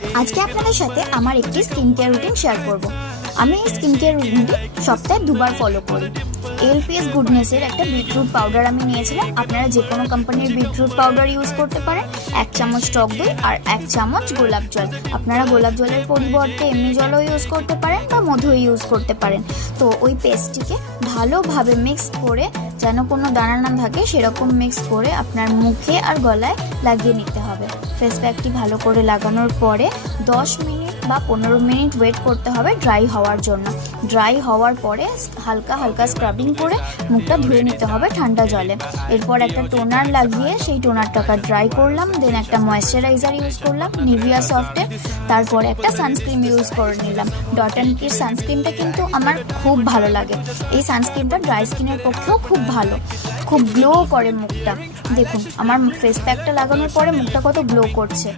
আজকে আপনাদের সাথে আমার একটি স্কিন কেয়ার রুটিন শেয়ার করব। আমি এই স্কিন কেয়ার রুটিনটি সপ্তাহে 2বার ফলো করি। এলপিএস গুডনেসের একটা বিটরুট পাউডার আমি নিয়েছিলাম। আপনারা যে কোনো কোম্পানির বিটরুট পাউডার ইউজ করতে পারেন। 1 চামচ টক দই আর 1 চামচ গোলাপ জল। আপনারা গোলাপ জলের পরিবর্তে এমনি জলও ইউজ করতে পারেন বা মধু ইউজ করতে পারেন। তো ওই পেস্টটিকে ভালোভাবে মিক্স করে, যেন কোনো দানা না থাকে সেরকম মিক্স করে আপনার মুখে আর গলায় লাগিয়ে নিতে হবে। ফেস প্যাকটি ভালো করে লাগানোর পরে 10 মিনিট বা 15 মিনিট ওয়েট করতে হবে ড্রাই হওয়ার জন্য। ড্রাই হওয়ার পরে হালকা হালকা স্ক্রাবিং করে মুখটা ধুয়ে নিতে হবে ঠান্ডা জলে। এরপর একটা টোনার লাগিয়ে সেই টোনারটাকে ড্রাই করলাম। দেন একটা ময়েশ্চারাইজার ইউজ করলাম নিভিয়া সফটের। তারপরে একটা সানস্ক্রিন ইউজ করে নিলাম। ডট অ্যান্ড কির সানস্ক্রিনটা কিন্তু আমার খুব ভালো লাগে। এই সানস্ক্রিনটা ড্রাই স্কিনের পক্ষেও খুব ভালো, খুব গ্লো করে মুখটা। দেখুন আমার ফেস প্যাকটা লাগানোর পরে মুখটা কত গ্লো করছে।